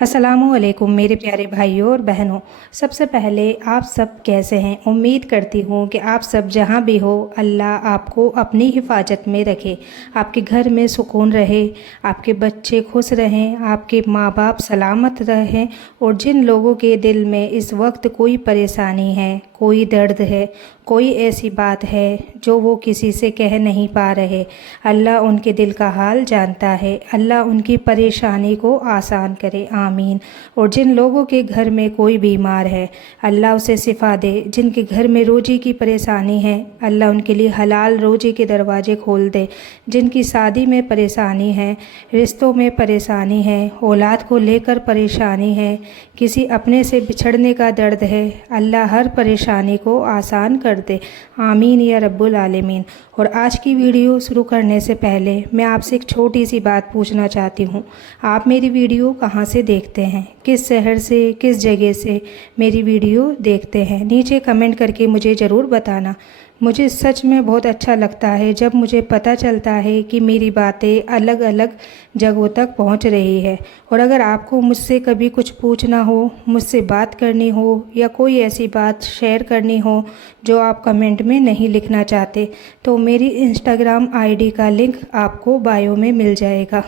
अस्सलामुअलैकुम मेरे प्यारे भाइयों और बहनों। सबसे पहले आप सब कैसे हैं? उम्मीद करती हूँ कि आप सब जहाँ भी हो अल्लाह आपको अपनी हिफाजत में रखे, आपके घर में सुकून रहे, आपके बच्चे खुश रहें, आपके माँ बाप सलामत रहें। और जिन लोगों के दिल में इस वक्त कोई परेशानी है, कोई दर्द है, कोई ऐसी बात है जो वो किसी से कह नहीं पा रहे, अल्लाह उनके दिल का हाल जानता है। अल्लाह उनकी परेशानी को आसान करे, आमीन। और जिन लोगों के घर में कोई बीमार है अल्लाह उसे शिफा दे। जिनके घर में रोजी की परेशानी है अल्लाह उनके लिए हलाल रोजी के दरवाजे खोल दे। जिनकी शादी में परेशानी है, रिश्तों में परेशानी है, औलाद को लेकर परेशानी है, किसी अपने से बिछड़ने का दर्द है, अल्लाह हर परेशानी को आसान कर दे, आमीन या रब्बुल आलमीन। और आज की वीडियो शुरू करने से पहले मैं आपसे एक छोटी सी बात पूछना चाहती हूँ। आप मेरी वीडियो कहाँ से देखते हैं, किस शहर से, किस जगह से मेरी वीडियो देखते हैं? नीचे कमेंट करके मुझे ज़रूर बताना। मुझे सच में बहुत अच्छा लगता है जब मुझे पता चलता है कि मेरी बातें अलग अलग जगहों तक पहुंच रही है। और अगर आपको मुझसे कभी कुछ पूछना हो, मुझसे बात करनी हो या कोई ऐसी बात शेयर करनी हो जो आप कमेंट में नहीं लिखना चाहते, तो मेरी इंस्टाग्राम आईडी का लिंक आपको बायो में मिल जाएगा।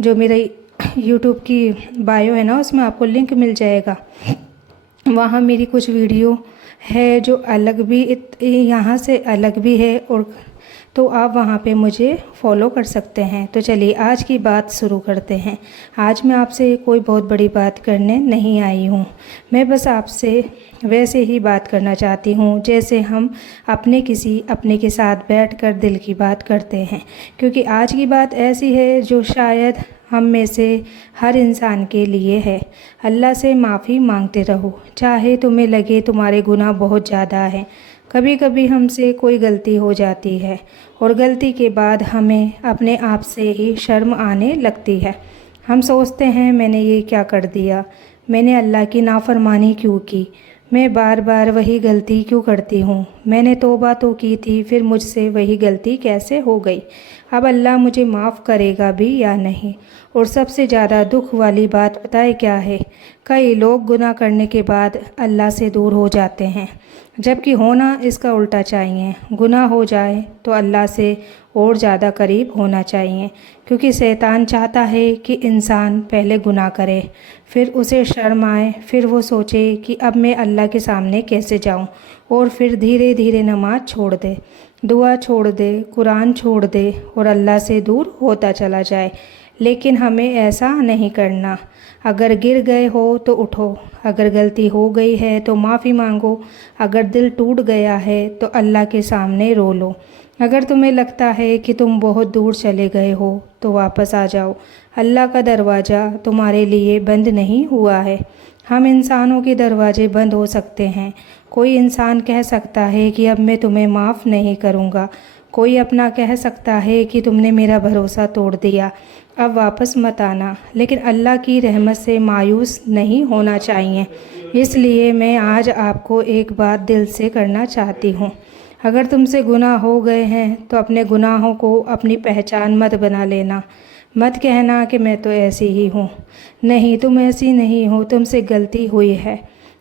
जो मेरी यूट्यूब की बायो है ना, उसमें आपको लिंक मिल जाएगा। वहाँ मेरी कुछ वीडियो है जो अलग भी यहाँ से अलग भी है, और तो आप वहाँ पे मुझे फॉलो कर सकते हैं। तो चलिए आज की बात शुरू करते हैं। आज मैं आपसे कोई बहुत बड़ी बात करने नहीं आई हूँ। मैं बस आपसे वैसे ही बात करना चाहती हूँ जैसे हम अपने के साथ बैठकर दिल की बात करते हैं। क्योंकि आज की बात ऐसी है जो शायद हम में से हर इंसान के लिए है। अल्लाह से माफ़ी मांगते रहो, चाहे तुम्हें लगे तुम्हारे गुनाह बहुत ज़्यादा हैं। कभी कभी हमसे कोई गलती हो जाती है और गलती के बाद हमें अपने आप से ही शर्म आने लगती है। हम सोचते हैं मैंने ये क्या कर दिया, मैंने अल्लाह की नाफरमानी क्यों की, मैं बार बार वही गलती क्यों करती हूँ, मैंने तौबा तो की थी, फिर मुझसे वही गलती कैसे हो गई, अब अल्लाह मुझे माफ़ करेगा भी या नहीं। और सबसे ज़्यादा दुख वाली बात पता है क्या है? कई लोग गुनाह करने के बाद अल्लाह से दूर हो जाते हैं, जबकि होना इसका उल्टा चाहिए। गुनाह हो जाए तो अल्लाह से और ज़्यादा करीब होना चाहिए, क्योंकि शैतान चाहता है कि इंसान पहले गुनाह करे, फिर उसे शर्म आए, फिर वो सोचे कि अब मैं अल्लाह के सामने कैसे जाऊं, और फिर धीरे धीरे नमाज छोड़ दे, दुआ छोड़ दे, कुरान छोड़ दे और अल्लाह से दूर होता चला जाए। लेकिन हमें ऐसा नहीं करना। अगर गिर गए हो तो उठो, अगर गलती हो गई है तो माफ़ी मांगो, अगर दिल टूट गया है तो अल्लाह के सामने रो लो। अगर तुम्हें लगता है कि तुम बहुत दूर चले गए हो तो वापस आ जाओ। अल्लाह का दरवाज़ा तुम्हारे लिए बंद नहीं हुआ है। हम इंसानों के दरवाजे बंद हो सकते हैं। कोई इंसान कह सकता है कि अब मैं तुम्हें माफ़ नहीं करूँगा। कोई अपना कह सकता है कि तुमने मेरा भरोसा तोड़ दिया, अब वापस मत आना। लेकिन अल्लाह की रहमत से मायूस नहीं होना चाहिए। इसलिए मैं आज आपको एक बात दिल से करना चाहती हूँ। अगर तुमसे गुनाह हो गए हैं तो अपने गुनाहों को अपनी पहचान मत बना लेना। मत कहना कि मैं तो ऐसी ही हूँ। नहीं, तुम ऐसी नहीं हो, तुमसे गलती हुई है।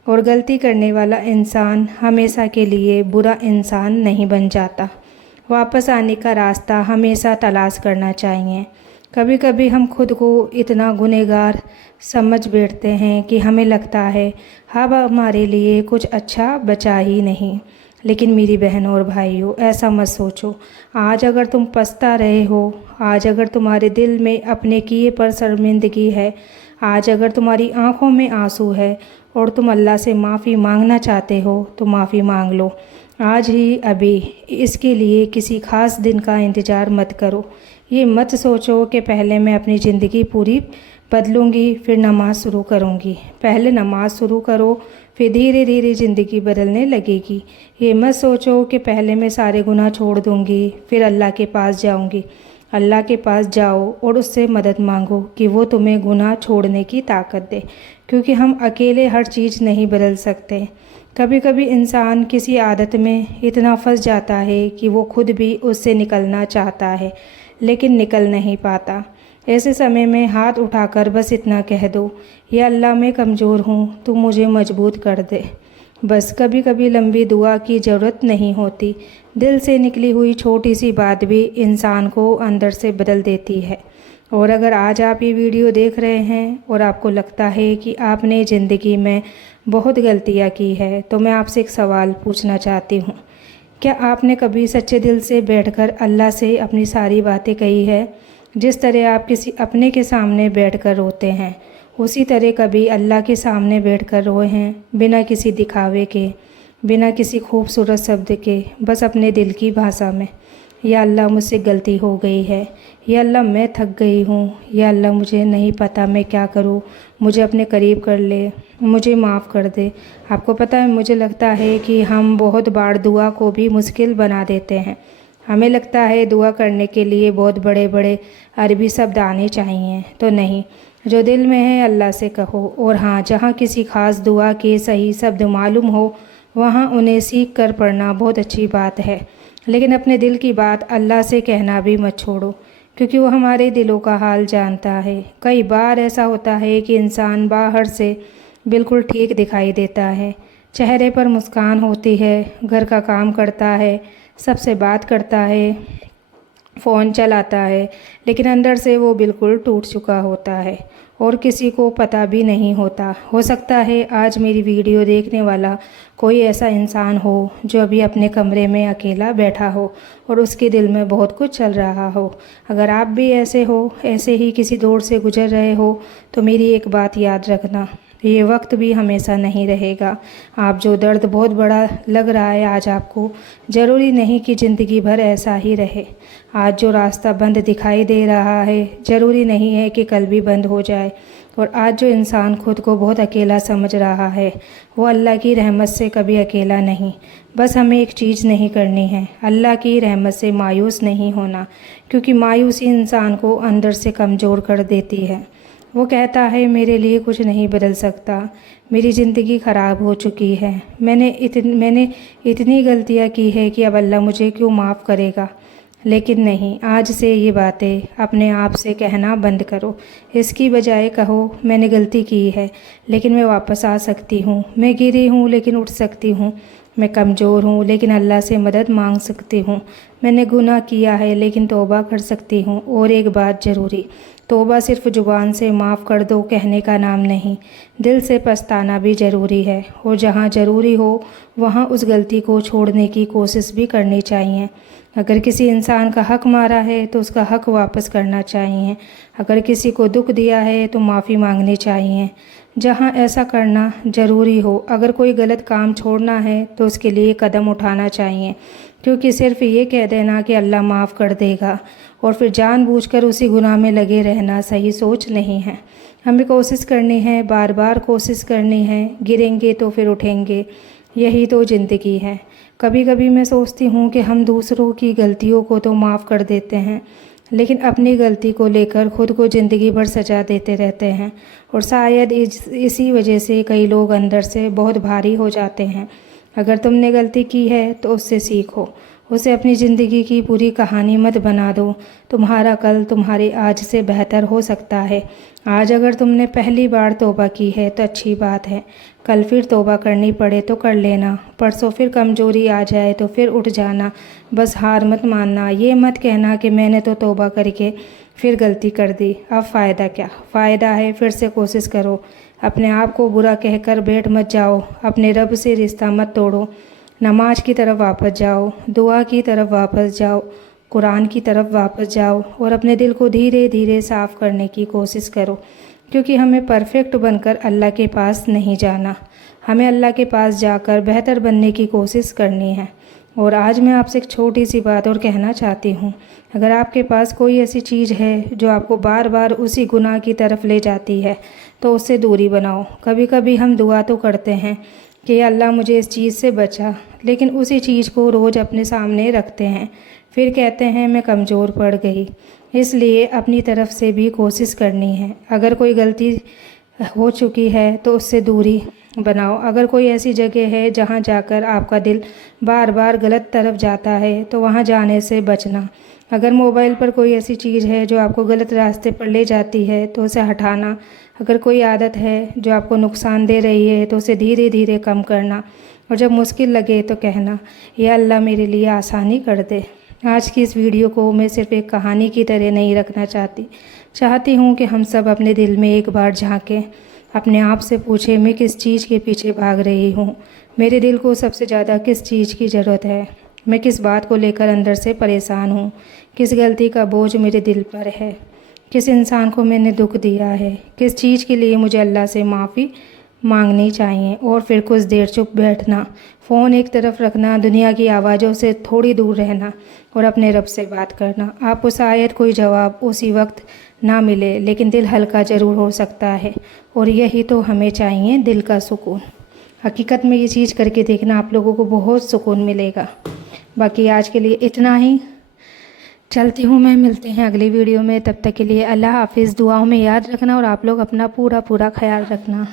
और गलती करने वाला इंसान हमेशा के लिए बुरा इंसान नहीं बन जाता। वापस आने का रास्ता हमेशा तलाश करना चाहिए। कभी कभी हम खुद को इतना गुनहगार समझ बैठते हैं कि हमें लगता है अब हमारे लिए कुछ अच्छा बचा ही नहीं। लेकिन मेरी बहनों और भाइयों, ऐसा मत सोचो। आज अगर तुम पछता रहे हो, आज अगर तुम्हारे दिल में अपने किए पर शर्मिंदगी है, आज अगर तुम्हारी आंखों में आंसू है और तुम अल्लाह से माफ़ी मांगना चाहते हो तो माफ़ी मांग लो आज ही, अभी। इसके लिए किसी ख़ास दिन का इंतज़ार मत करो। ये मत सोचो कि पहले मैं अपनी ज़िंदगी पूरी बदलूँगी फिर नमाज शुरू करूँगी। पहले नमाज शुरू करो, फिर धीरे धीरे ज़िंदगी बदलने लगेगी। ये मत सोचो कि पहले मैं सारे गुनाह छोड़ दूँगी फिर अल्लाह के पास जाऊँगी। अल्लाह के पास जाओ और उससे मदद मांगो कि वो तुम्हें गुनाह छोड़ने की ताकत दे, क्योंकि हम अकेले हर चीज़ नहीं बदल सकते। कभी कभी इंसान किसी आदत में इतना फंस जाता है कि वो खुद भी उससे निकलना चाहता है, लेकिन निकल नहीं पाता। ऐसे समय में हाथ उठाकर बस इतना कह दो, या अल्लाह मैं कमज़ोर हूँ, तू मुझे मजबूत कर दे। बस कभी कभी लंबी दुआ की ज़रूरत नहीं होती, दिल से निकली हुई छोटी सी बात भी इंसान को अंदर से बदल देती है। और अगर आज आप ये वीडियो देख रहे हैं और आपको लगता है कि आपने ज़िंदगी में बहुत गलतियाँ की है, तो मैं आपसे एक सवाल पूछना चाहती हूँ। क्या आपने कभी सच्चे दिल से बैठकर अल्लाह से अपनी सारी बातें कही है? जिस तरह आप किसी अपने के सामने बैठकर रोते हैं, उसी तरह कभी अल्लाह के सामने बैठकर रोए हैं, बिना किसी दिखावे के, बिना किसी खूबसूरत शब्द के, बस अपने दिल की भाषा में। या अल्लाह मुझसे गलती हो गई है, या अल्लाह मैं थक गई हूँ, या अल्लाह मुझे नहीं पता मैं क्या करूँ, मुझे अपने करीब कर ले, मुझे माफ़ कर दे। आपको पता है, मुझे लगता है कि हम बहुत बार दुआ को भी मुश्किल बना देते हैं। हमें लगता है दुआ करने के लिए बहुत बड़े बड़े अरबी शब्द आने चाहिए, तो नहीं, जो दिल में है अल्लाह से कहो। और हाँ, जहाँ किसी ख़ास दुआ के सही शब्द मालूम हो, वहाँ उन्हें सीख कर पढ़ना बहुत अच्छी बात है, लेकिन अपने दिल की बात अल्लाह से कहना भी मत छोड़ो, क्योंकि वो हमारे दिलों का हाल जानता है। कई बार ऐसा होता है कि इंसान बाहर से बिल्कुल ठीक दिखाई देता है, चेहरे पर मुस्कान होती है, घर का काम करता है, सबसे बात करता है, फ़ोन चलाता है, लेकिन अंदर से वो बिल्कुल टूट चुका होता है और किसी को पता भी नहीं होता। हो सकता है आज मेरी वीडियो देखने वाला कोई ऐसा इंसान हो जो अभी अपने कमरे में अकेला बैठा हो और उसके दिल में बहुत कुछ चल रहा हो। अगर आप भी ऐसे हो, ऐसे ही किसी दौर से गुजर रहे हो, तो मेरी एक बात याद रखना, ये वक्त भी हमेशा नहीं रहेगा। आप जो दर्द बहुत बड़ा लग रहा है आज आपको, ज़रूरी नहीं कि ज़िंदगी भर ऐसा ही रहे। आज जो रास्ता बंद दिखाई दे रहा है, ज़रूरी नहीं है कि कल भी बंद हो जाए। और आज जो इंसान खुद को बहुत अकेला समझ रहा है, वो अल्लाह की रहमत से कभी अकेला नहीं। बस हमें एक चीज़ नहीं करनी है, अल्लाह की रहमत से मायूस नहीं होना, क्योंकि मायूसी इंसान को अंदर से कमज़ोर कर देती है। वो कहता है मेरे लिए कुछ नहीं बदल सकता, मेरी ज़िंदगी ख़राब हो चुकी है, मैंने इतनी गलतियाँ की है कि अब अल्लाह मुझे क्यों माफ़ करेगा। लेकिन नहीं, आज से ये बातें अपने आप से कहना बंद करो। इसकी बजाय कहो मैंने गलती की है, लेकिन मैं वापस आ सकती हूँ, मैं गिरी हूँ लेकिन उठ सकती हूँ, मैं कमज़ोर हूँ लेकिन अल्लाह से मदद मांग सकती हूँ, मैंने गुनाह किया है लेकिन तौबा कर सकती हूँ। और एक बात ज़रूरी, तौबा सिर्फ ज़ुबान से माफ़ कर दो कहने का नाम नहीं, दिल से पछताना भी ज़रूरी है। और जहाँ ज़रूरी हो वहाँ उस गलती को छोड़ने की कोशिश भी करनी चाहिए। अगर किसी इंसान का हक़ मारा है तो उसका हक़ वापस करना चाहिए, अगर किसी को दुख दिया है तो माफ़ी मांगनी चाहिए जहाँ ऐसा करना ज़रूरी हो। अगर कोई गलत काम छोड़ना है तो उसके लिए कदम उठाना चाहिए, क्योंकि सिर्फ ये कह देना कि अल्लाह माफ़ कर देगा और फिर जानबूझकर उसी गुनाह में लगे रहना सही सोच नहीं है। हमें कोशिश करनी है, बार बार कोशिश करनी है, गिरेंगे तो फिर उठेंगे, यही तो ज़िंदगी है। कभी कभी मैं सोचती हूँ कि हम दूसरों की गलतियों को तो माफ़ कर देते हैं, लेकिन अपनी गलती को लेकर खुद को ज़िंदगी भर सजा देते रहते हैं, और शायद इसी वजह से कई लोग अंदर से बहुत भारी हो जाते हैं। अगर तुमने गलती की है तो उससे सीखो, उसे अपनी ज़िंदगी की पूरी कहानी मत बना दो। तुम्हारा कल तुम्हारे आज से बेहतर हो सकता है। आज अगर तुमने पहली बार तौबा की है तो अच्छी बात है, कल फिर तौबा करनी पड़े तो कर लेना, परसों फिर कमज़ोरी आ जाए तो फिर उठ जाना। बस हार मत मानना, ये मत कहना कि मैंने तो तौबा करके फिर गलती कर दी, अब फ़ायदा क्या। फ़ायदा है फिर से कोशिश करो, अपने आप को बुरा कहकर बैठ मत जाओ, अपने रब से रिश्ता मत तोड़ो, नमाज की तरफ वापस जाओ, दुआ की तरफ वापस जाओ, कुरान की तरफ वापस जाओ और अपने दिल को धीरे धीरे साफ़ करने की कोशिश करो। क्योंकि हमें परफेक्ट बनकर अल्लाह के पास नहीं जाना, हमें अल्लाह के पास जाकर बेहतर बनने की कोशिश करनी है। और आज मैं आपसे एक छोटी सी बात और कहना चाहती हूँ। अगर आपके पास कोई ऐसी चीज़ है जो आपको बार बार उसी गुनाह की तरफ ले जाती है, तो उससे दूरी बनाओ। कभी कभी हम दुआ तो करते हैं कि अल्लाह मुझे इस चीज़ से बचा, लेकिन उसी चीज़ को रोज़ अपने सामने रखते हैं, फिर कहते हैं मैं कमज़ोर पड़ गई। इसलिए अपनी तरफ से भी कोशिश करनी है। अगर कोई गलती हो चुकी है तो उससे दूरी बनाओ। अगर कोई ऐसी जगह है जहाँ जाकर आपका दिल बार बार गलत तरफ जाता है तो वहाँ जाने से बचना। اگر موبائل پر کوئی ایسی چیز ہے جو آپ کو غلط راستے پر لے جاتی ہے تو اسے ہٹانا، اگر کوئی عادت ہے جو آپ کو نقصان دے رہی ہے تو اسے دھیرے دھیرے کم کرنا، اور جب مشکل لگے تو کہنا یا اللہ میرے لیے آسانی کر دے۔ آج کی اس ویڈیو کو میں صرف ایک کہانی کی طرح نہیں رکھنا چاہتی ہوں کہ ہم سب اپنے دل میں ایک بار جھانکیں، اپنے آپ سے پوچھیں میں کس چیز کے پیچھے بھاگ رہی ہوں، میرے دل کو سب سے زیادہ کس چیز کی ضرورت ہے، میں کس بات کو لے کر اندر سے پریشان ہوں، کس غلطی کا بوجھ میرے دل پر ہے، کس انسان کو میں نے دکھ دیا ہے، کس چیز کے لیے مجھے اللہ سے معافی مانگنی چاہیے، اور پھر کچھ دیر چپ بیٹھنا، فون ایک طرف رکھنا، دنیا کی آوازوں سے تھوڑی دور رہنا اور اپنے رب سے بات کرنا۔ آپ کو شاید کوئی جواب اسی وقت نہ ملے، لیکن دل ہلکا ضرور ہو سکتا ہے، اور یہی تو ہمیں چاہیے، دل کا سکون۔ حقیقت میں یہ چیز کر کے دیکھنا، آپ لوگوں کو بہت سکون ملے گا۔ باقی آج کے لیے اتنا ہی، چلتی ہوں میں، ملتے ہیں اگلی ویڈیو میں، تب تک کے لیے اللہ حافظ۔ دعاؤں میں یاد رکھنا اور آپ لوگ اپنا پورا خیال رکھنا۔